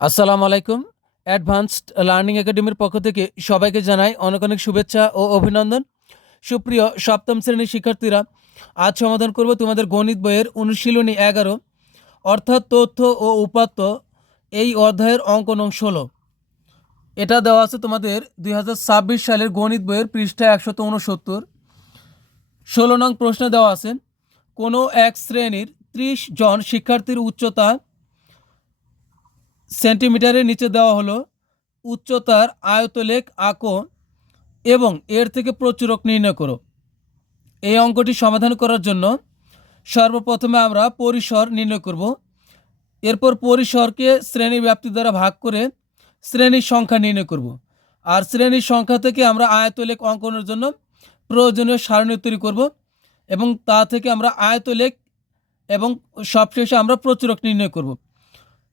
আসসালামু আলাইকুম। Advanced learning একাডেমির পক্ষ থেকে সবাইকে জানাই অনেক অনেক শুভেচ্ছা ও অভিনন্দন। সুপ্রিয় সপ্তম শ্রেণীর শিক্ষার্থীরা, আজ সমাধান করব তোমাদের গণিত বইয়ের অনুশীলনী 11 অর্থাৎ তথ্য ও উপাত্ত, এই অধ্যায়ের অঙ্ক নং 16। এটা দেওয়া আছে তোমাদের 2026 সালের গণিত বইয়ের পৃষ্ঠা 169। 16 নং প্রশ্নে দেওয়া আছে, কোনো এক শ্রেণীর 30 জন শিক্ষার্থীর উচ্চতা সেন্টিমিটারের নিচে দেওয়া হলো। উচ্চতার আয়তলেখ আঁকো এবং এর থেকে প্রচুরক নির্ণয় করো। এই অঙ্কটি সমাধান করার জন্য সর্বপ্রথমে আমরা পরিসর নির্ণয় করব। এরপর পরিসরকে শ্রেণী ব্যাপ্তি দ্বারা ভাগ করে শ্রেণীর সংখ্যা নির্ণয় করব। আর শ্রেণীর সংখ্যা থেকে আমরা আয়তলেখ অঙ্কনের জন্য প্রয়োজনীয় সারণী তৈরি করব এবং তা থেকে আমরা আয়তলেখ এবং সবশেষে আমরা প্রচুরক নির্ণয় করব।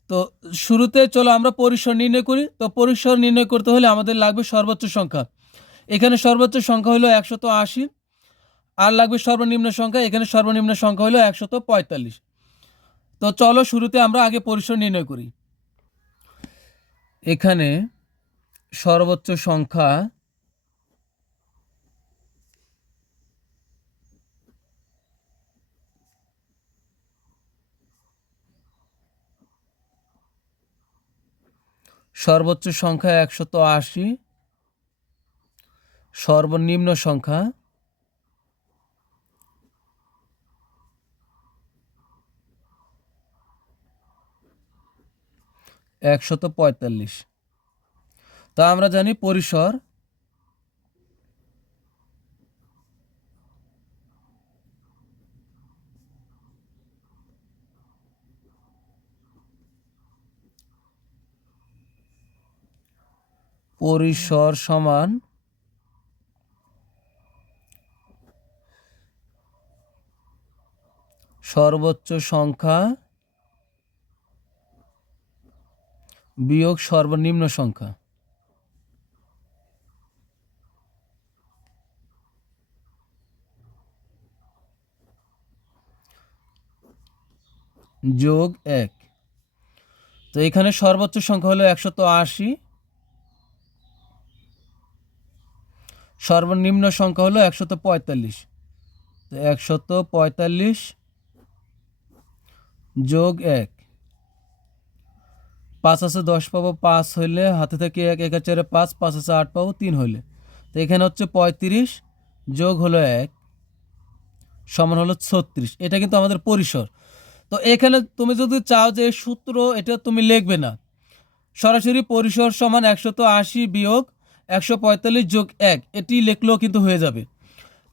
তো শুরুতে চলো আমরা পরিসর নির্ণয় করি। তো পরিসর নির্ণয় করতে হলে আমাদের লাগবে সর্বোচ্চ সংখ্যা। এখানে সর্বোচ্চ সংখ্যা হলো 180, আর লাগবে সর্বনিম্ন সংখ্যা। এখানে সর্বনিম্ন সংখ্যা হলো 145। তো চলো শুরুতে আমরা আগে পরিসর নির্ণয় করি। এখানে সর্বোচ্চ সংখ্যা সর্বোচ্চ সংখ্যা 180, সর্বনিম্ন সংখ্যা 145। তা আমরা জানি পরিসর সমান সর্বোচ্চ সংখ্যা বিয়োগ সর্বনিম্ন সংখ্যা। যোগ 1। তো এখানে সর্বোচ্চ সংখ্যা হলো 180, সর্বনিম্ন সংখ্যা হলো 145। তো 145 যোগ 1, 5 আছে 10 পাবো, 5 হইলে হাতে থেকে 1, 1 4 5, 5 আছে 8 পাবো, 3 হইলে। তো এখানে হচ্ছে 35 যোগ হলো 1 সমান হলো 36। এটা কিন্তু আমাদের পরিসর। তো এখানে তুমি যদি চাও যে সূত্র, এটা তুমি লিখবে না, সরাসরি পরিসর সমান 180 বিয়োগ 145 যোগ 1 এটি লিখলেও কিন্তু হয়ে যাবে।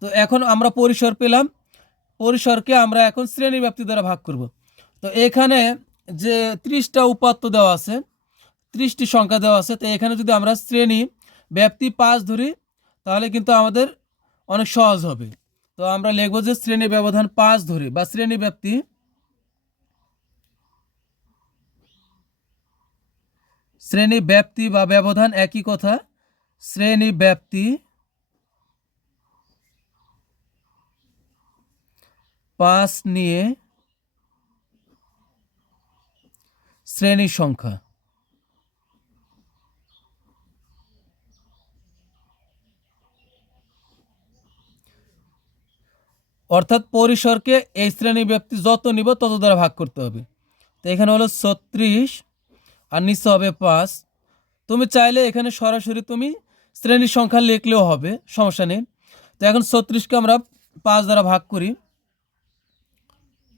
তো এখন আমরা পরিসর পেলাম। পরিসরকে আমরা এখন শ্রেণী ব্যাপ্তি দ্বারা ভাগ করব। তো এখানে যে 30টা উপাত্ত দেওয়া আছে, 30টি সংখ্যা দেওয়া আছে, তো এখানে যদি আমরা শ্রেণী ব্যাপ্তি 5 ধরি তাহলে কিন্তু আমাদের অনেক সহজ হবে। তো আমরা লিখব যে শ্রেণী ব্যবধান 5 ধরি, বা শ্রেণী ব্যাপ্তি বা ব্যবধান একই কথা। শ্রেণী ব্যাপ্তি 5 নিয়ে শ্রেণী সংখ্যা। অর্থাৎ পরিসরকে এই শ্রেণী ব্যাপ্তি যত নিব তত দ্বারা ভাগ করতে হবে। তো এখানে হলো 36 আর নিচে হবে 5। তুমি চাইলে এখানে সরাসরি তুমি শ্রেণীর সংখ্যা লিখলেও হবে, সমস্যা নেই। তো এখন 36কে আমরা 5 দ্বারা ভাগ করি।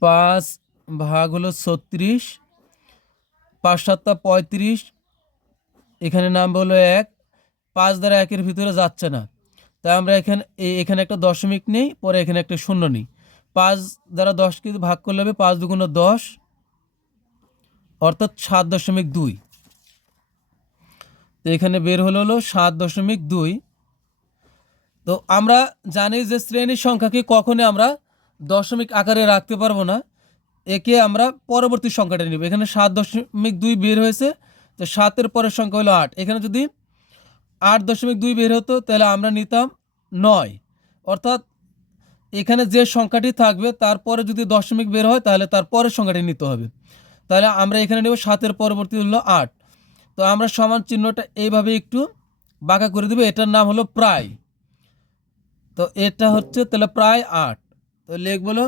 5 ভাগ হলো 36, 5 7 35, এখানে নামবে হলো 1। 5 দ্বারা 1-এর ভিতরে যাচ্ছে না, তাই আমরা এখানে একটা দশমিক নেই, পরে এখানে একটা শূন্য নিই। 5 দ্বারা 10কে ভাগ করলে হবে 5 দুগুণে 10, অর্থাৎ 7.2। তো এখানে বের হলো 7.2। তো আমরা জানি যে শ্রেণীর সংখ্যাকে কখনোই আমরা দশমিক আকারে রাখতে পারবো না, একে আমরা পরবর্তী সংখ্যাটা নিব। এখানে 7.2 বের হয়েছে, তো 7-এর পরের সংখ্যা হলো 8। এখানে যদি 8.2 বের হতো তাহলে আমরা নিতাম 9। অর্থাৎ এখানে যে সংখ্যাটি থাকবে তারপরে যদি দশমিক বের হয় তাহলে তার পরের সংখ্যাটি নিতে হবে। তাহলে আমরা এখানে নেব 7-এর পরবর্তী হলো 8। তো আমরা সমান চিহ্নটা এইভাবে একটু বাঁকা করে দেবো, এটার নাম হলো প্রায়। তো এটা হচ্ছে তাহলে প্রায় 8। তো লিখব হলো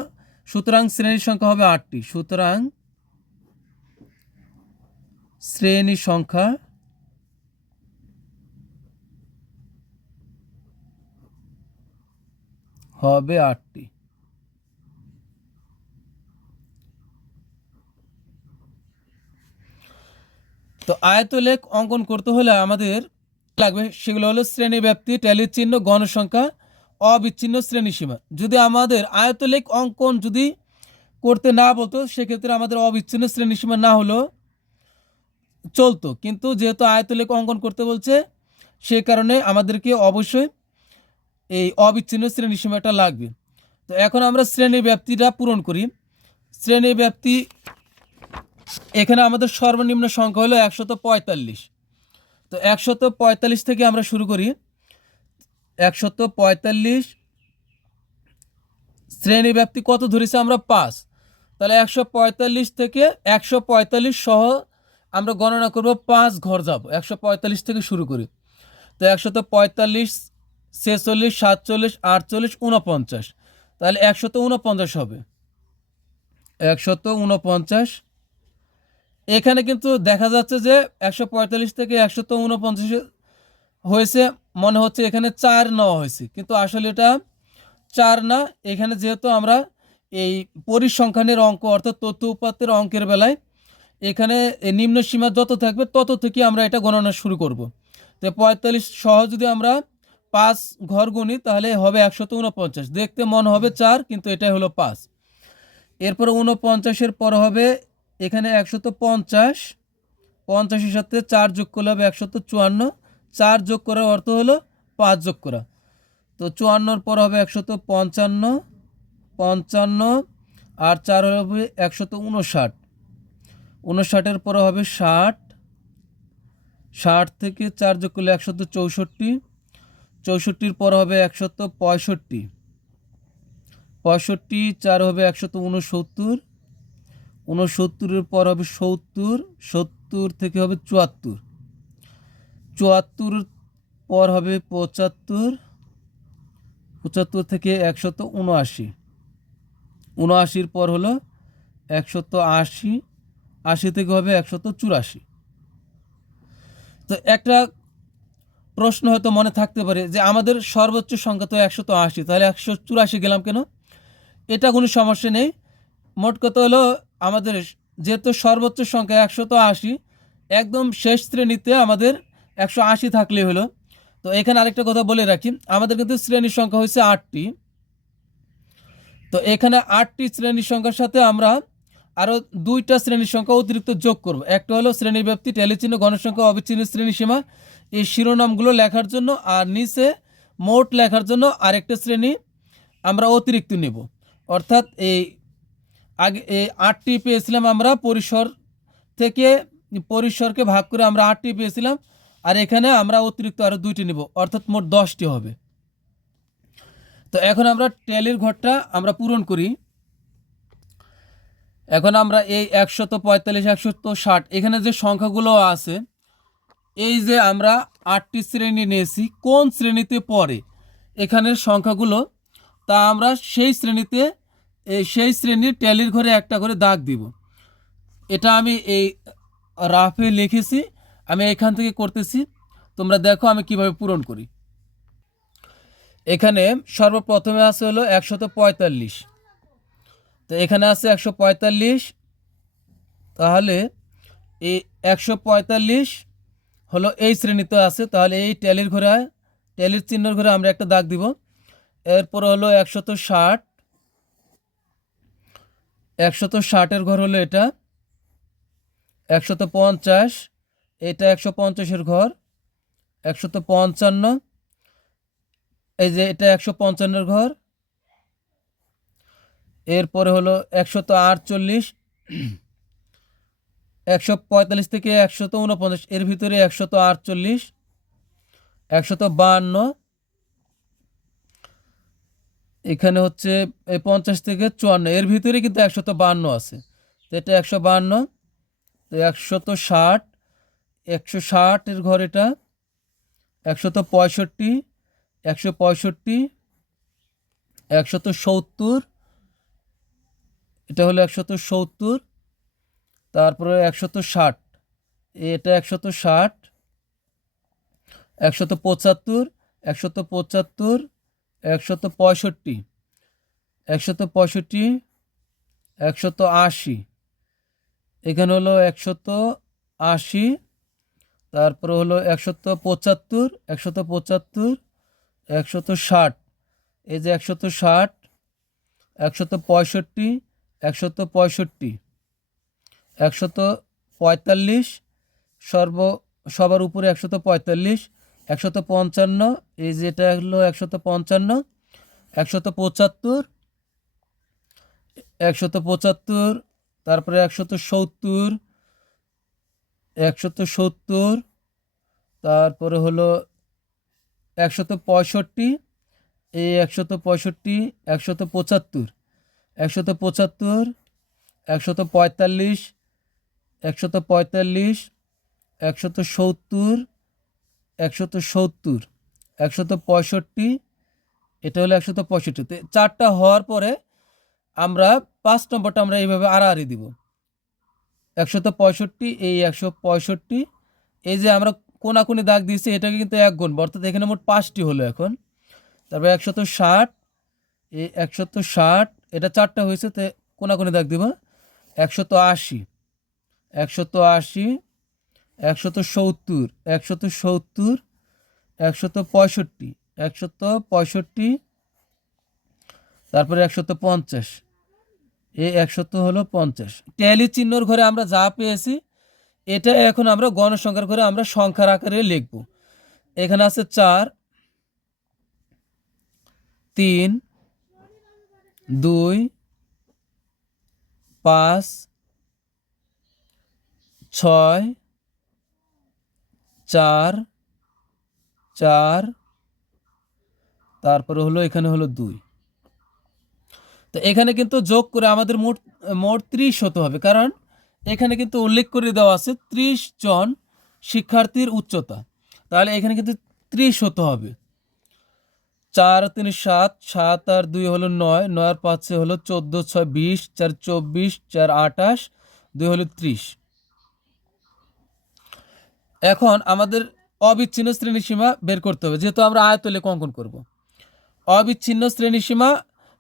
সুতরাং শ্রেণীর সংখ্যা হবে 8টি। সুতরাং শ্রেণী সংখ্যা হবে 8টি। তো আয়তলেখ অঙ্কন করতে হলে আমাদের লাগবে সেগুলো হলো শ্রেণী ব্যাপ্তি, ট্যালির চিহ্ন, গণসংখ্যা, অবিচ্ছিন্ন শ্রেণীসীমা। যদি আমাদের আয়তলেখ অঙ্কন যদি করতে না বলতো সেক্ষেত্রে আমাদের অবিচ্ছিন্ন শ্রেণীসীমা না হলেও চলতো, কিন্তু যেহেতু আয়তলেখ অঙ্কন করতে বলছে সে কারণে আমাদেরকে অবশ্যই এই অবিচ্ছিন্ন শ্রেণীসীমাটা লাগবে। তো এখন আমরা শ্রেণী ব্যাপ্তিটা পূরণ করি। শ্রেণী ব্যাপ্তি এখানে আমাদের সর্বনিম্ন সংখ্যা হলো 145। তো 145 থেকে আমরা শুরু করি। 145 শ্রেণী ব্যাপ্তি কত ধরেছি আমরা 5। তাহলে 145 থেকে 145 সহ আমরা গণনা করব 5 ঘর যাব। 145 থেকে শুরু করি। তো 145, 46, 47, 48, 49, তাহলে 149 হবে। 149 এখানে কিন্তু দেখা যাচ্ছে যে 145 থেকে 149 হয়েছে, মনে হচ্ছে এখানে 4 নেওয়া হয়েছে, কিন্তু আসলে এটা 4 না। এখানে যেহেতু আমরা এই পরিসংখ্যানের অঙ্ক অর্থাৎ তথ্য উপাত্তের অঙ্কের বেলায় এখানে নিম্ন সীমা যত থাকবে তত থেকে আমরা এটা গণনা শুরু করব। তো 45 সহ যদি আমরা 5 ঘর গুনি তাহলে হবে 149। দেখতে মনে হবে 4, কিন্তু এটাই হলো 5। এরপর 49-এর পর হবে এখানে 150, 50-এর সাথে 4 যোগ করলে হবে 154। 4 যোগ করার অর্থ হলো 5 যোগ করা। তো 54-র পর হবে 155, 55 আর 4 হবে 159। 59-এর পরে হবে 60, 60 থেকে 4 যোগ করলে 164, 64-র পর হবে 165, 65, 4 হবে 169, 69-এর পর হবে 70, 70 থেকে হবে 74, 74 পর হবে 75, 75 থেকে 179, 79-র পর হলো 180, 80 থেকে হবে 184। তো একটা প্রশ্ন হয়তো মনে থাকতে পারে যে আমাদের সর্বোচ্চ সংখ্যা তো 180, তাহলে 184 গেলাম কেন? এটা কোনো সমস্যা নেই। মোট কথা হলো আমাদের যেহেতু সর্বোচ্চ সংখ্যা 180, একদম শেষ শ্রেণীতে আমাদের 180 থাকলেই হলো। তো এখানে আরেকটা কথা বলে রাখি, আমাদের কিন্তু শ্রেণীর সংখ্যা হয়েছে 8টি। তো এখানে 8টি শ্রেণীর সংখ্যার সাথে আমরা আরও 2টা শ্রেণীর সংখ্যা অতিরিক্ত যোগ করব। একটা হলো শ্রেণী ব্যাপ্তি, ট্যালিচিহ্ন, গণসংখ্যা, অবিচ্ছিন্ন শ্রেণীসীমা, এই শিরোনামগুলো লেখার জন্য, আর নিচে মোট লেখার জন্য আরেকটা শ্রেণী আমরা অতিরিক্ত নেব। অর্থাৎ এই আগে এই 8টি পেয়েছিলাম আমরা পরিসরকে ভাগ করে আমরা 8টি পেয়েছিলাম, আর এখানে আমরা অতিরিক্ত আরও 2টি নেব, অর্থাৎ মোট 10টি হবে। তো এখন আমরা ট্যালির ঘরটা আমরা পূরণ করি। এখন আমরা এই 145, 160 এখানে যে সংখ্যাগুলো আছে, এই যে আমরা 8টি শ্রেণী নিয়েছি, কোন শ্রেণীতে পড়ে এখানের সংখ্যাগুলো, তা আমরা সেই শ্রেণীর ট্যালির ঘরে একটা করে দাগ দিব। এটা আমি এই রাফে লিখেছি, আমি এখান থেকে করতেছি, তোমরা দেখো আমি কিভাবে পূরণ করি। এখানে সর্বপ্রথমে আছে হলো 145। তো এখানে আছে 145, তাহলে এই 145 হলো এই শ্রেণীতে আছে, তাহলে এই ট্যালির চিহ্নের ঘরে আমরা একটা দাগ দিব। এরপর হলো 160, 160-এর ঘর হলো এটা। 150, এটা 150-এর ঘর। 155, এই যে এটা 155-এর ঘর। এরপরে হলো 148, 145 থেকে 149 এর ভিতরে 148, 152, এখানে হচ্ছে 50 থেকে 54 এর ভিতরে কিন্তু 152 আছে, তো এটা 152। তো 160, 160 ঘর এটা, 165, 165, 170, এটা হলো 170, তারপরে 160, এটা 160, 175, 175, 165, 165, 180, এখানে হলো 180, তারপরে হলো 175, 175, 160, এই যে 160, 165, 165, 145, সবার উপরে 145, 155, এই যে এটা হলো 155, 175, 175, তারপরে 170, 170, তারপরে হলো 165, এই 165, 175, 175, 145, 145, 170, 170, 165, এটা হলো 165। চারটা হওয়ার পরে আমরা 5 নম্বরটা আমরা এইভাবে আড়াআড়ি দিব। 165, এই 165, এই যে আমরা কোনাকুনি দাগ দিয়েছি এটাকে কিন্তু 1 গুণ, অর্থাৎ এখানে মোট 5টি হলো এখন। তারপরে 160, এই 160, এটা 4টা হয়েছে, তো কোনাকুনি দাগ দিব। 180, 180, 170, 170, 165, 165, তারপরে 150, এই 100 হলো 50। ট্যালি চিহ্নর ঘরে আমরা যা পেয়েছি এটা এখন আমরা গণসংখ্যার ঘরে আমরা সংখ্যার আকারে লিখব। এখানে আছে 4, 3, 2, 5, 6, 4, 4, তারপরে হলো এখানে হলো 2। তো এখানে কিন্তু যোগ করে আমাদের মোট 30 হতে হবে, কারণ এখানে কিন্তু উল্লেখ করে দেওয়া আছে 30 জন শিক্ষার্থীর উচ্চতা, তাহলে এখানে কিন্তু 30 হতে হবে। 4 আর 3 7, 7 আর 2 হলো 9, 9 আর 5 হলো 14, 6 20, 4 24, 4 28, 2 হলো 30। এখন আমাদের অবিচ্ছিন্ন শ্রেণীসীমা বের করতে হবে, যেহেতু আমরা আয়তলেখ অঙ্কন করব। অবিচ্ছিন্ন শ্রেণীসীমা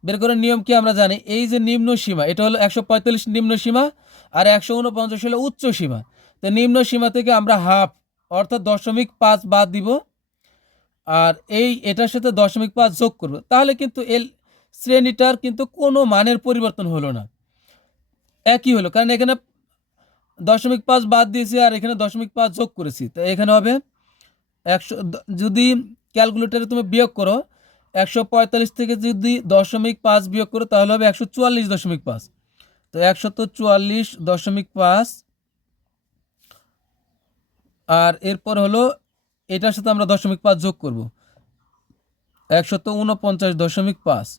বের করার নিয়ম কি আমরা জানি। এই যে নিম্ন সীমা, এটা হলো 145 নিম্ন সীমা, আর 149 হলো উচ্চ সীমা। তো নিম্ন সীমা থেকে আমরা হাফ অর্থাৎ 0.5 বাদ দিব, আর এটার সাথে 0.5 যোগ করব, তাহলে কিন্তু শ্রেণীটার কিন্তু কোনো মানের পরিবর্তন হলো না, একই হলো, কারণ এখানে 0.5 বাদ দিয়েছি আর এখানে 0.5 যোগ করেছি। তো এখানে হবে 100, যদি ক্যালকুলেটারে তুমি বিয়োগ করো 145 থেকে যদি 0.5 বিয়োগ করো তাহলে হবে 144.5। তো 144.5, আর এরপর হলো এটার সাথে আমরা 0.5 যোগ করব, 149.5।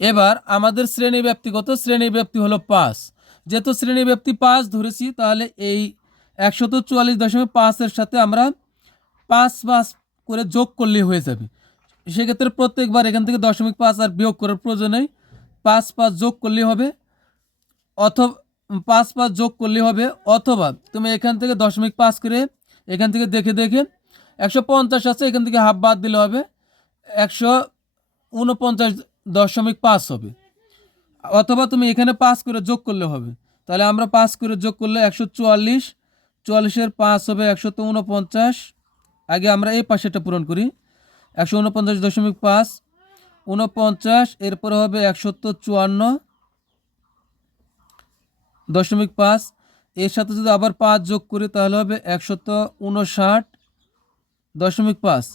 এবার আমাদের শ্রেণী ব্যাপ্তিগত শ্রেণী ব্যাপ্তি হলো 5, যেহেতু শ্রেণী ব্যাপ্তি 5 ধরেছি, তাহলে এই 144.5 এর সাথে আমরা 5 করে যোগ করলেই হয়ে যাবে। সেক্ষেত্রে প্রত্যেকবার এখান থেকে 0.5 আর বিয়োগ করার প্রয়োজন নেই, 5 যোগ করলেই হবে, অথবা 5 যোগ করলেই হবে, অথবা তুমি এখান থেকে 0.5 করে এখান থেকে দেখে 150 আছে, এখান থেকে হাফ বাদ দিলে হবে 149.5 হবে, অথবা তুমি এখানে 5 করে যোগ করলে হবে। তাহলে আমরা 5 করে যোগ করলে 144, 44-এর 5 হবে 149। আগে আমরা এই পাশেটা পূরণ করি, 149.5, 49, এরপরে হবে 154.5, এর সাথে যদি আবার 5 যোগ করি তাহলে হবে 159.5।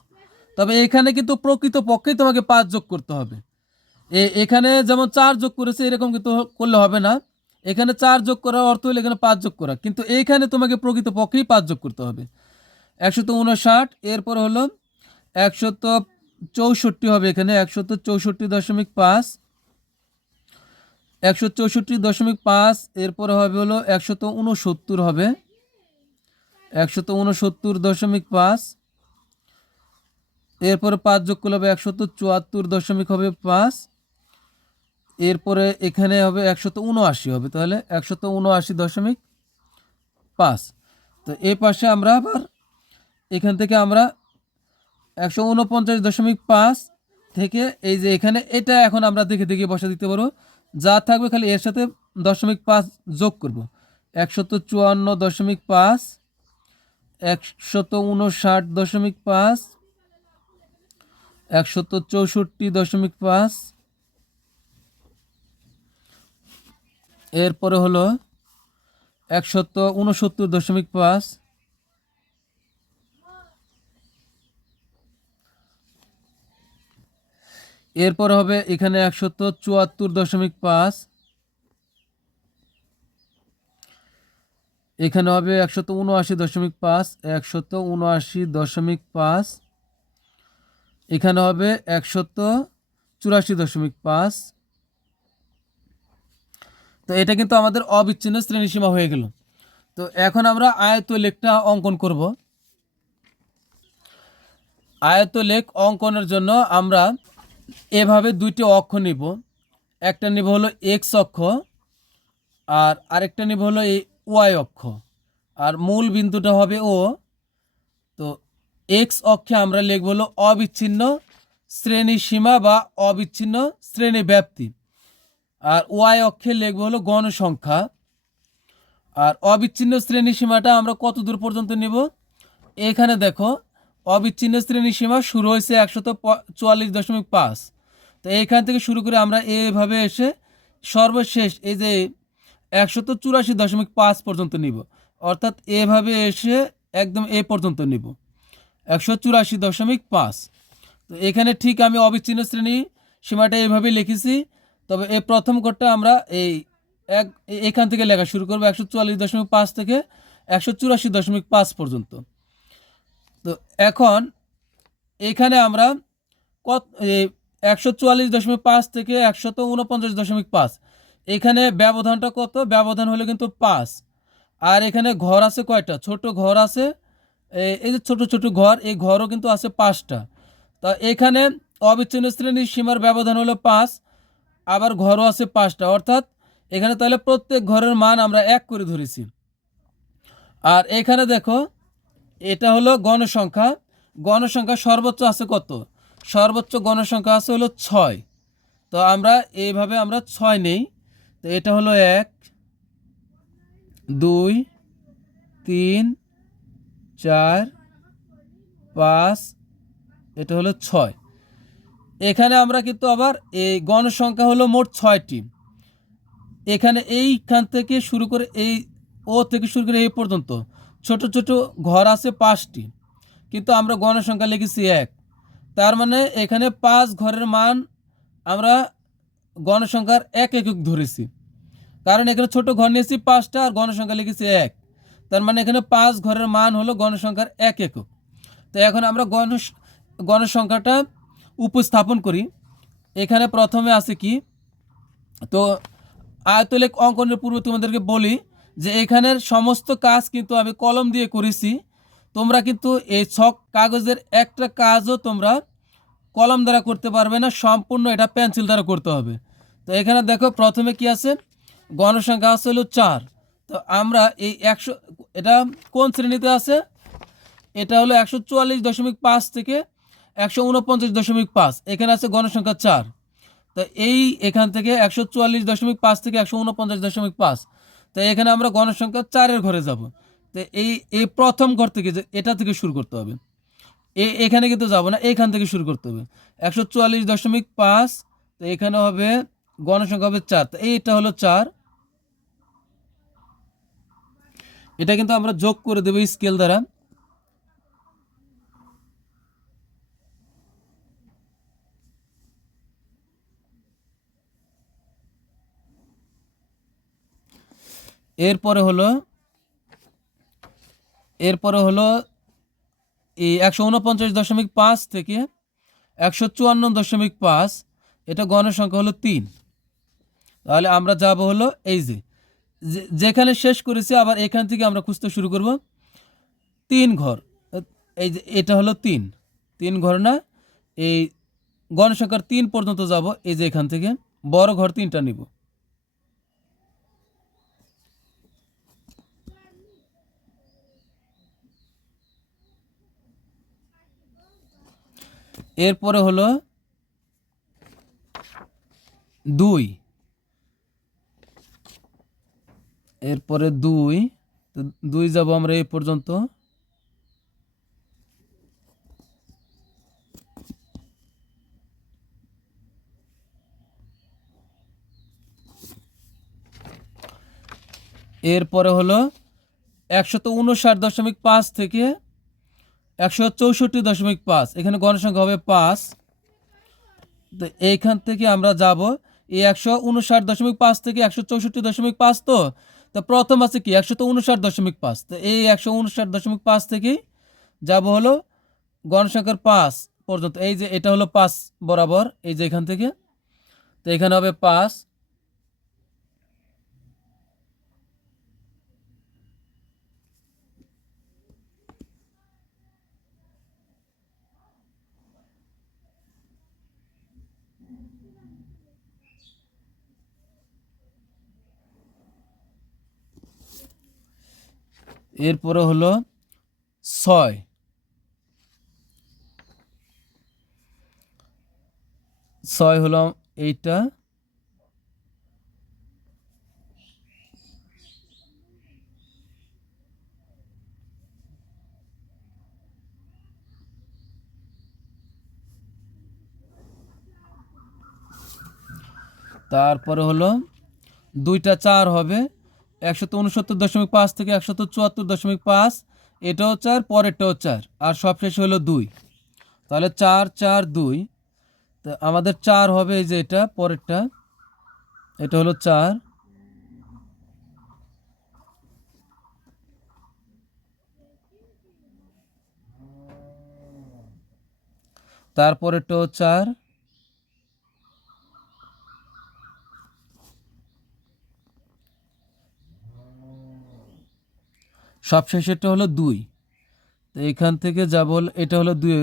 তবে এখানে কিন্তু প্রকৃত পক্ষেই তোমাকে 5 যোগ করতে হবে। এখানে যেমন 4 যোগ করেছে এরকম কিন্তু করলে হবে না, এখানে 4 যোগ করার অর্থ হলো এখানে 5 যোগ করা, কিন্তু এইখানে তোমাকে প্রকৃত পক্ষেই 5 যোগ করতে হবে। 159, এরপর হলো 164 হবে, এখানে 164.5, 164.5, এরপরে হবে হলো 169 হবে, 169.5, এরপরে 5 যোগ করলে হবে 174.5, এরপরে এখানে হবে 179 হবে, তাহলে 179.5। তো এই পাশে আমরা আবার এখান থেকে আমরা 149.5 থেকে এই যে এখানে এটা এখন আমরা দেখে দেখে বসা দিতে পারবো, যা থাকবে খালি এর সাথে 0.5 যোগ করব। 154.5, 159.5, 164.5, এরপরে হলো 169.5, এরপরে হবে এখানে 174.5, এখানে হবে 179.5, 179.5, এখানে হবে 184.5। তো এটা কিন্তু আমাদের অবিচ্ছিন্ন শ্রেণীসীমা হয়ে গেল। তো এখন আমরা আয়তলেখটা অঙ্কন করব। আয়তলেখ অঙ্কনের জন্য আমরা এভাবে দুইটি অক্ষ নিব, একটা নিব হলো এক্স অক্ষ আর আরেকটা নিব হলো এই ওয়াই অক্ষ, আর মূল বিন্দুটা হবে ও। তো এক্স অক্ষে আমরা লিখব হলো অবিচ্ছিন্ন শ্রেণীসীমা বা অবিচ্ছিন্ন শ্রেণী ব্যাপ্তি, আর ওয়াই অক্ষে লিখব হলো গণসংখ্যা। আর অবিচ্ছিন্ন শ্রেণীসীমাটা আমরা কত দূর পর্যন্ত নিব, এখানে দেখো অবিচ্ছিন্ন শ্রেণীসীমা শুরু হয়েছে 144.5। তো এইখান থেকে শুরু করে আমরা এইভাবে এসে সর্বশেষ এই যে 184.5 পর্যন্ত নিব, অর্থাৎ এভাবে এসে একদম এ পর্যন্ত নিব 184.5। তো এখানে ঠিক আমি অবিচ্ছিন্ন শ্রেণী সীমাটা এইভাবে লিখেছি, তবে এই প্রথম কোডটা আমরা এখান থেকে লেখা শুরু করবো 144.5 থেকে 184.5 পর্যন্ত। তো এখন এখানে আমরা 144.5 থেকে 149.5, এখানে ব্যবধানটা কত, ব্যবধান হলো কিন্তু 5। আর এখানে ঘর আছে কয়টা, ছোট ঘর আছে, এই যে ছোট ছোট ঘর, এই ঘরও কিন্তু আছে 5টা। তা এখানে অবিচ্ছিন্ন শ্রেণীর সীমার ব্যবধান হলো 5, আবার ঘরও আছে 5টা, অর্থাৎ এখানে তাহলে প্রত্যেক ঘরের মান আমরা 1 করে ধরেছি। আর এখানে দেখো এটা হলো গণসংখ্যা, গণসংখ্যা সর্বোচ্চ আছে কত, সর্বোচ্চ গণসংখ্যা আছে হলো 6। তো আমরা এইভাবে আমরা 6 নেই। তো এটা হলো 1, 2, 3, 4, 5, এটা হলো 6। এখানে আমরা কিন্তু আবার এই গণসংখ্যা হলো মোট 6টি। এখানে এইখান থেকে শুরু করে এই ও থেকে শুরু করে এই পর্যন্ত ছোট ছোট ঘর আছে 5টি, কিন্তু আমরা গণসংখ্যা লিখেছি 1। তার মানে এখানে 5 ঘরের মান আমরা গণসংখ্যার 1 একক ধরেছি, কারণ এখানে ছোট ঘর নিয়েছি 5টা আর গণসংখ্যা লিখেছি 1। তার মানে এখানে 5 ঘরের মান হলো গণসংখ্যার 1 একক। তো এখন আমরা গণসংখ্যাটা উপস্থাপন করি। এখানে প্রথমে আছে কি, তো আয়তলেখ অঙ্কনের পূর্বে তোমাদেরকে বলি যে এখানের সমস্ত কাজ কিন্তু আমি কলম দিয়ে করেছি, তোমরা কিন্তু এই ছক কাগজের একটা কাজও তোমরা কলম দ্বারা করতে পারবে না, সম্পূর্ণ এটা পেন্সিল দ্বারা করতে হবে। তো এখানে দেখো প্রথমে কি আছে, গণসংখ্যা আছে হলো 4। তো আমরা এই 100, এটা কোন শ্রেণীতে আছে, এটা হলো 144.5 থেকে 149.5, এখানে আছে গণসংখ্যা 4। তো এই এখান থেকে 144.5 থেকে 149.5, তো এখানে আমরা গণসংখ্যা 4-এর ঘরে যাব। তো এই প্রথম ঘর থেকে যে এটা থেকে শুরু করতে হবে, এখানে কিন্তু যাব না, এইখান থেকে শুরু করতে হবে 144.5। তো এখানে হবে গণসংখ্যা হবে 4, তো এইটা হলো 4, এটা কিন্তু আমরা যোগ করে দেব স্কেল দ্বারা। এরপরে হলো এই 149.5 থেকে 154.5, এটা গণসংখ্যা হলো 3। তাহলে আমরা যাব হলো এই যেখানে শেষ করেছি, আবার এখান থেকে আমরা খুঁজতে শুরু করব। তিন ঘর, এই যে এটা হলো তিন, তিন ঘর না, এই গণসংখ্যার তিন পর্যন্ত যাব। এই যে এখান থেকে বড় ঘর তিনটা নিব। এরপরে হলো দুই, এরপরে দুই, তো দুই যাব আমরা এই পর্যন্ত। এরপরে হলো 159.5 থেকে 164.5, এখানে গণসংখ্যা হবে 5। তো এইখান থেকে আমরা যাব এই 159.5 থেকে 164.5, তো তো প্রথম আছে কি 159.5, তো এই 159.5 থেকেই যাব হলো গণসংখ্যার 5 পর্যন্ত। এই যে এটা হলো 5 বরাবর, এই যে এখান থেকে, তো এখানে হবে 5। এরপরে হলো 6, 6 হলো এইটা। তারপরে হলো দুইটা 4 হবে 169.5 থেকে 174.5, এটাও 4, পরেরটাও 4, আর সবশেষ হলো 2। তাহলে 4 4 2, তো আমাদের 4 হবে এই যে এটা পরেরটা, এটা হলো 4। তারপরেরটাও 4, সবশেষেরটা হলো 2। তো এখান থেকে যাব, এটা হলো 2।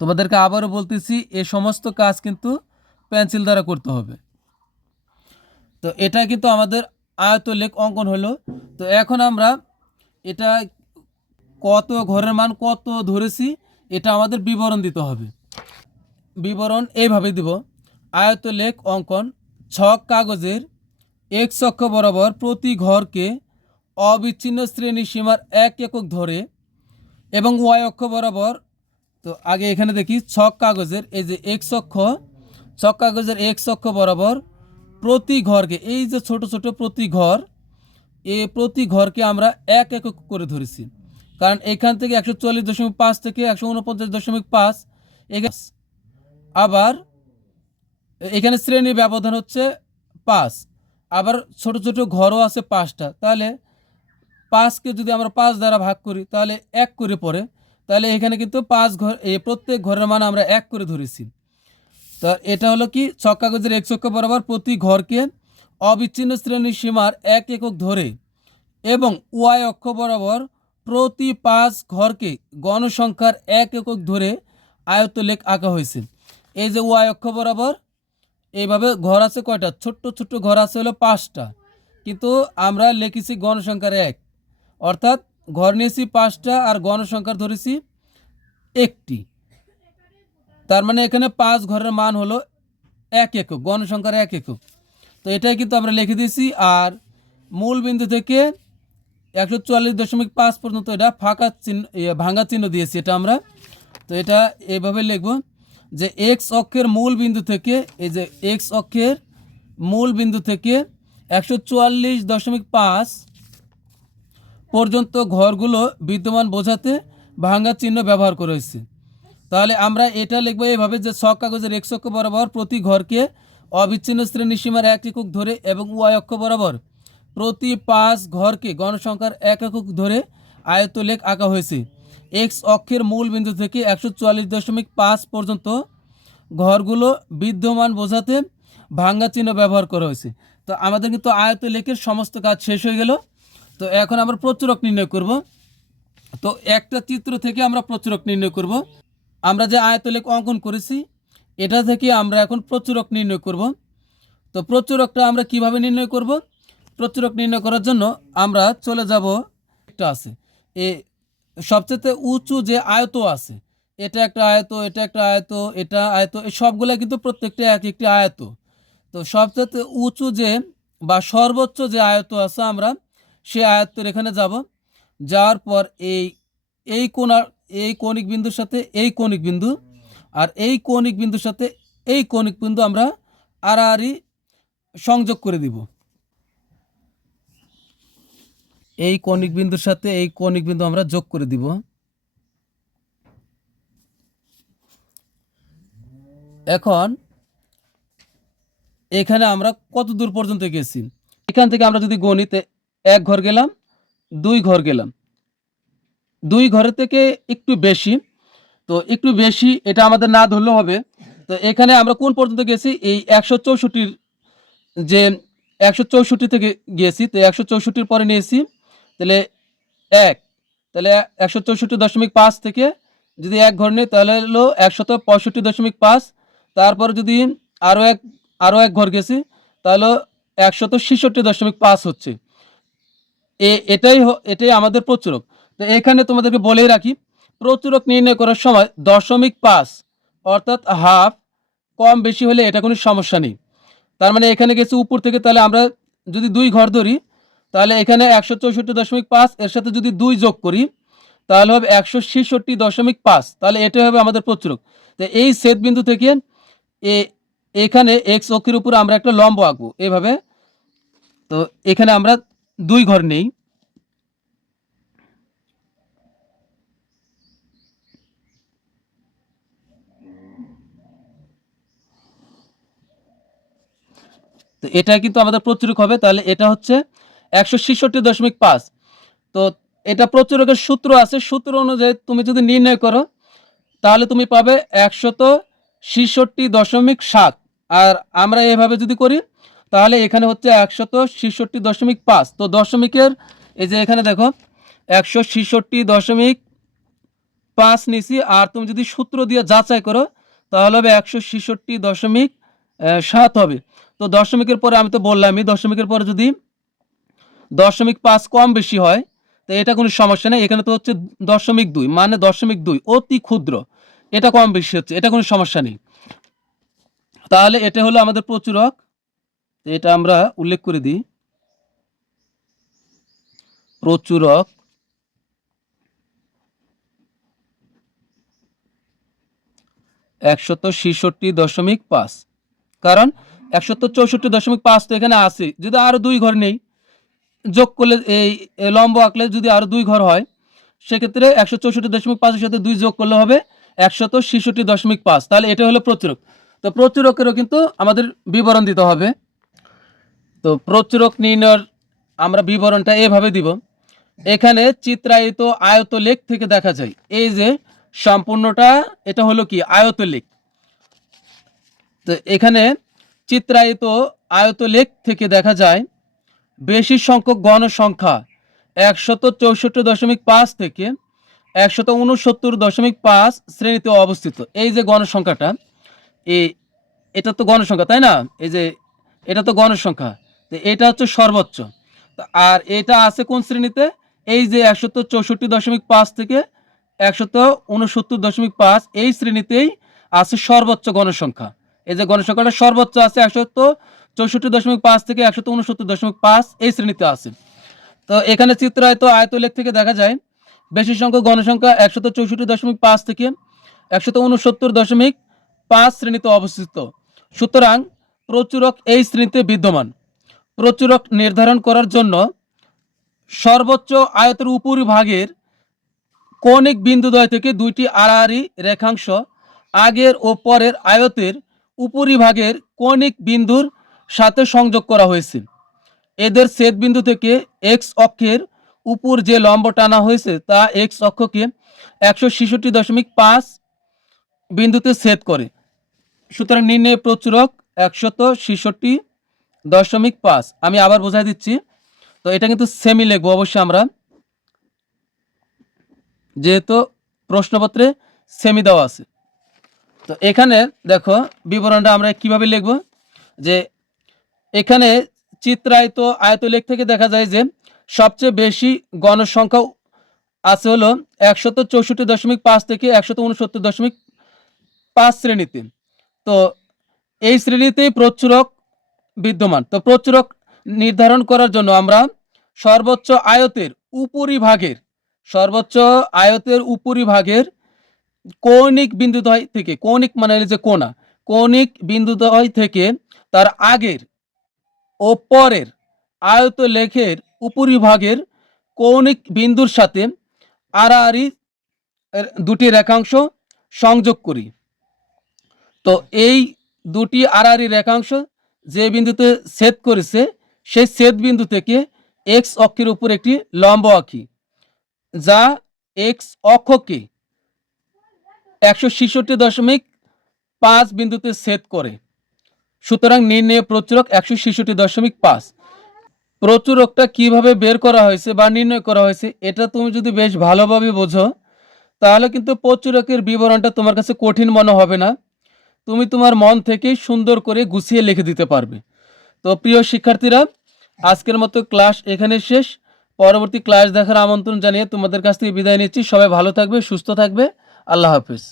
তোমাদেরকে আবারও বলতেছি, এ সমস্ত কাজ কিন্তু পেন্সিল দ্বারা করতে হবে। তো এটা কিন্তু আমাদের আয়তলেখ অঙ্কন হলো। তো এখন আমরা এটা কত ঘরের মান কত ধরেছি এটা আমাদের বিবরণ দিতে হবে। বিবরণ এইভাবে দিব, আয়তলেখ অঙ্কন, ছক কাগজের এক্স অক্ষ বরাবর প্রতি ঘরকে অবিচ্ছিন্ন শ্রেণী সীমার 1 একক ধরে এবং ওয়াই অক্ষ বরাবর, তো আগে এখানে দেখি ছক কাগজের এই যে এক্স অক্ষ, ছক কাগজের এক্স অক্ষ বরাবর প্রতি ঘরকে, এই যে ছোট ছোট প্রতি ঘর, এই প্রতি ঘরকে আমরা 1 একক করে ধরেছি, কারণ এখান থেকে 140.5 থেকে 149.5 এখানে, আবার এখানে শ্রেণী ব্যবধান হচ্ছে 5, আবার ছোট ছোট ঘরও আছে 5টা। তাহলে 5কে যদি আমরা 5 দ্বারা ভাগ করি তাহলে 1 করে পড়ে, তাহলে এখানে কিন্তু 5 ঘর, এই প্রত্যেক ঘরের মান আমরা 1 করে ধরেছি। তো এটা হলো কি ছক কাগজের এক্স অক্ষ বরাবর প্রতি ঘরকে অবিচ্ছিন্ন শ্রেণী সীমার 1 একক ধরে এবং ওয়াই অক্ষ বরাবর প্রতি 5 ঘরকে গণসংখ্যার 1 একক ধরে আয়তলেখ আঁকা হয়েছে। এই যে ওয়াই অক্ষ বরাবর এইভাবে ঘর আছে কয়টা, ছোট্ট ছোট্ট ঘর আছে হলো 5টা, কিন্তু আমরা লিখেছি গণসংখ্যার 1, অর্থাৎ ঘর নিয়েছি 5টা আর গণসংখ্যার ধরেছি 1টি। তার মানে এখানে 5 ঘরের মান হলো 1 একক, গণসংখ্যার 1 একক। তো এটাই কিন্তু আমরা লিখে দিয়েছি। আর মূল বিন্দু থেকে 144.5 পর্যন্ত এটা ফাঁকা চিহ্ন, ভাঙা চিহ্ন দিয়েছি এটা আমরা। তো এটা এইভাবে লিখব যে এক্স অক্ষের মূল বিন্দু থেকে, এই যে এক্স অক্ষের মূল বিন্দু থেকে 144.5 পর্যন্ত ঘরগুলো বিদ্যমান বোঝাতে ভাঙা চিহ্ন ব্যবহার করা হয়েছে। তাহলে আমরা এটা লিখবো এইভাবে যে ছক কাগজের এক্স অক্ষ বরাবর প্রতি ঘরকে অবিচ্ছিন্ন শ্রেণী সীমার 1 একক ধরে এবং ওয়াই অক্ষ বরাবর প্রতি 5 ঘরকে গণসংখ্যার 1 একক ধরে আয়তলেখ আঁকা হয়েছে। এক্স অক্ষের মূল বিন্দু থেকে 144.5 পর্যন্ত ঘরগুলো বিদ্যমান বোঝাতে ভাঙা চিহ্ন ব্যবহার করা হয়েছে। তো আমাদের কিন্তু আয়তলেখের সমস্ত কাজ শেষ হয়ে গেল। তো এখন আমরা প্রচুরক নির্ণয় করব। তো একটা চিত্র থেকে আমরা প্রচুরক নির্ণয় করব। আমরা যে আয়তলেখ অঙ্কন করেছি এটা থেকে আমরা এখন প্রচুরক নির্ণয় করব। তো প্রচুরকটা আমরা কিভাবে নির্ণয় করব? প্রচুরক নির্ণয় করার জন্য আমরা চলে যাব, একটা আছে এ সবচেয়ে উঁচু যে আয়ত আছে, এটা একটা আয়ত, এটা একটা আয়ত, এটা আয়ত, এই সবগুলো কিন্তু প্রত্যেকটা এক একটি আয়ত। তো সবচেয়ে উঁচু যে বা সর্বোচ্চ যে আয়ত আছে আমরা সেই আয়ত্তের এখানে যাব। যাওয়ার পর এই এই কোণার এই কৌণিক বিন্দুর সাথে এই কৌণিক বিন্দু আর এই কৌণিক বিন্দুর সাথে এই কৌণিক বিন্দু আমরা আড়াআড়ি সংযোগ করে দিব। এই কৌণিক বিন্দুর সাথে এই কৌণিক বিন্দু আমরা যোগ করে দিব। এখন এখানে আমরা কত দূর পর্যন্ত গেছি? এখান থেকে আমরা যদি গণিতে 1 ঘর গেলাম, 2 ঘর গেলাম, 2 ঘরের থেকে একটু বেশি, তো একটু বেশি এটা আমাদের না ধরলেও হবে। তো এখানে আমরা কোন পর্যন্ত গেছি? এই 164 যে 164 থেকে গিয়েছি। তো 164 পরে নিয়েছি, তাহলে 1, তাহলে 164.5 থেকে যদি 1 ঘর নিই তাহলে হলো 165.5। তারপর যদি আরও এক ঘর গেছি তাহলে 166.5 হচ্ছে। এটাই আমাদের প্রচুরক। তো এখানে তোমাদেরকে বলেই রাখি, প্রচুরক নির্ণয় করার সময় 0.5 অর্থাৎ হাফ কম বেশি হলে এটা কোনো সমস্যা নেই। তার মানে এখানে গেছি উপর থেকে, তাহলে আমরা যদি 2 ঘর ধরি তাহলে এখানে 164.5 এর সাথে যদি 2 যোগ করি তাহলে হবে 166.5। তাহলে এটা হবে আমাদের প্রচুরক। তো এই ছেদ বিন্দু থেকে এখানে এক্স অক্ষের উপর আমরা একটা লম্ব আঁকবো এভাবে। তো এখানে আমরা 2 ঘর নেই। তো এটা কিন্তু আমাদের প্রচুরক হবে। তাহলে এটা হচ্ছে 166.5। তো এটা প্রচুরকের সূত্র আছে, সূত্র অনুযায়ী তুমি যদি নির্ণয় করো তাহলে তুমি পাবে 166.7। আর আমরা এভাবে যদি করি তাহলে এখানে হচ্ছে 166.5। তো দশমিকের এই যে এখানে দেখো 166.5 নিছি, আর তুমি যদি সূত্র দিয়ে যাচাই করো তাহলে হবে 166.7 হবে। তো দশমিকের পরে আমি তো বললামই, দশমিকের পরে যদি 0.5 কম বেশি হয় তো এটা কোনো সমস্যা নেই। এখানে তো হচ্ছে 0.2 মানে 0.2 অতি ক্ষুদ্র, এটা কম বেশি হচ্ছে, এটা কোনো সমস্যা নেই। তাহলে এটা হলো আমাদের প্রচুরক। এটা আমরা উল্লেখ করে দিই, প্রচুরক 166.5। কারণ 164.5 তো এখানে আছে, যদি আরো 2 ঘর নেই যোগ করলে এই লম্ব আঁকলে যদি আরো 2 ঘর হয় সেক্ষেত্রে 164.5 সাথে 2 যোগ করলে হবে 166.5। তাহলে এটা হলো প্রচুরক। তো প্রচুরকেরও কিন্তু আমাদের বিবরণ দিতে হবে। তো প্রচুরক নির্ণয়ের আমরা বিবরণটা এভাবে দিব। এখানে চিত্রায়িত আয়তলেখ থেকে দেখা যায়, এই যে সম্পূর্ণটা এটা হলো কি আয়তলেখ। তো এখানে চিত্রায়িত আয়তলেখ থেকে দেখা যায় বেশি সংখ্যক গণসংখ্যা 164.5 থেকে 169.5 শ্রেণীতে অবস্থিত। এই যে গণসংখ্যাটা, এটা তো গণসংখ্যা তাই না? এই যে এটা তো গণসংখ্যা, তো এটা হচ্ছে সর্বোচ্চ। আর এটা আছে কোন শ্রেণীতে? এই যে 164.5 থেকে 169.5 এই শ্রেণীতেই আছে সর্বোচ্চ গণসংখ্যা। এই যে গণসংখ্যাটা সর্বোচ্চ আছে 164.5 থেকে 169.5 এই শ্রেণীতে আছে। তো এখানে চিত্রায়িত আয়তলেখ থেকে দেখা যায় বেশি সংখ্যক গণসংখ্যা 164.5 থেকে 169.5 শ্রেণীতে অবস্থিত। সুতরাং প্রচুরক এই শ্রেণীতে বিদ্যমান। প্রচুরক নির্ধারণ করার জন্য সর্বোচ্চ আয়তের উপরিভাগের কৌণিক বিন্দুদ্বয় থেকে 2টি আড়াআড়ি রেখাংশ আগের ও পরের আয়তের উপরিভাগের কৌণিক বিন্দুর সাথে সংযোগ করা হয়েছে। এদের ছেদ বিন্দু থেকে এক্স অক্ষের উপর যে লম্ব টানা হয়েছে তা এক্স অক্ষকে 166.5 বিন্দুতে ছেদ করে। সুতরাং নির্ণয় প্রচুরক 166.5। আমি আবার বোঝাই দিচ্ছি। তো এটা কিন্তু সেমি লিখবো অবশ্যই আমরা, যেহেতু প্রশ্নপত্রে সেমি দেওয়া আছে। তো এখানে দেখো বিবরণটা আমরা কিভাবে লিখব, যে এখানে চিত্রায়িত আয়তলেখ থেকে দেখা যায় যে সবচেয়ে বেশি গণসংখ্যা আছে হলো 164.5 থেকে 169.5 শ্রেণীতে। তো এই শ্রেণীতেই প্রচুরক বিদ্যমান। তো প্রচুরক নির্ধারণ করার জন্য আমরা সর্বোচ্চ আয়তের উপরিভাগের কৌণিক বিন্দুদ্বয় থেকে, কৌণিক মানে যে কোণা, কৌণিক বিন্দুদ্বয় থেকে তার আগের ও পরের আয়তলেখের উপরিভাগের কৌণিক বিন্দুর সাথে আড়াআড়ি দুটি রেখাংশ সংযোগ করি। তো এই দুটি আড়াআড়ি রেখাংশ যে বিন্দুতে ছেদ করেছে সেই ছেদ বিন্দু থেকে এক্স অক্ষের উপর একটি লম্ব আঁকি, যা এক্স অক্ষকে 166.5 বিন্দুতে ছেদ করে। সুতরাং নির্ণেয় প্রচুরক 166.5। প্রচুরকটা কিভাবে বের করা হয়েছে বা নির্ণয় করা হয়েছে এটা তুমি যদি বেশ ভালোভাবে বোঝো, তাহলে কিন্তু প্রচুরকের বিবরণটা তোমার কাছে কঠিন মনে হবে না। তুমি তোমার মন থেকেই সুন্দর করে গুছিয়ে লিখে দিতে পারবে। তো প্রিয় শিক্ষার্থীরা, আজকের মতো ক্লাস এখানে শেষ। পরবর্তী ক্লাস দেখার আমন্ত্রণ জানিয়ে তোমাদের কাছ থেকে বিদায় নিচ্ছি। সবাই ভালো থাকবে, সুস্থ থাকবে। আল্লাহ হাফেজ।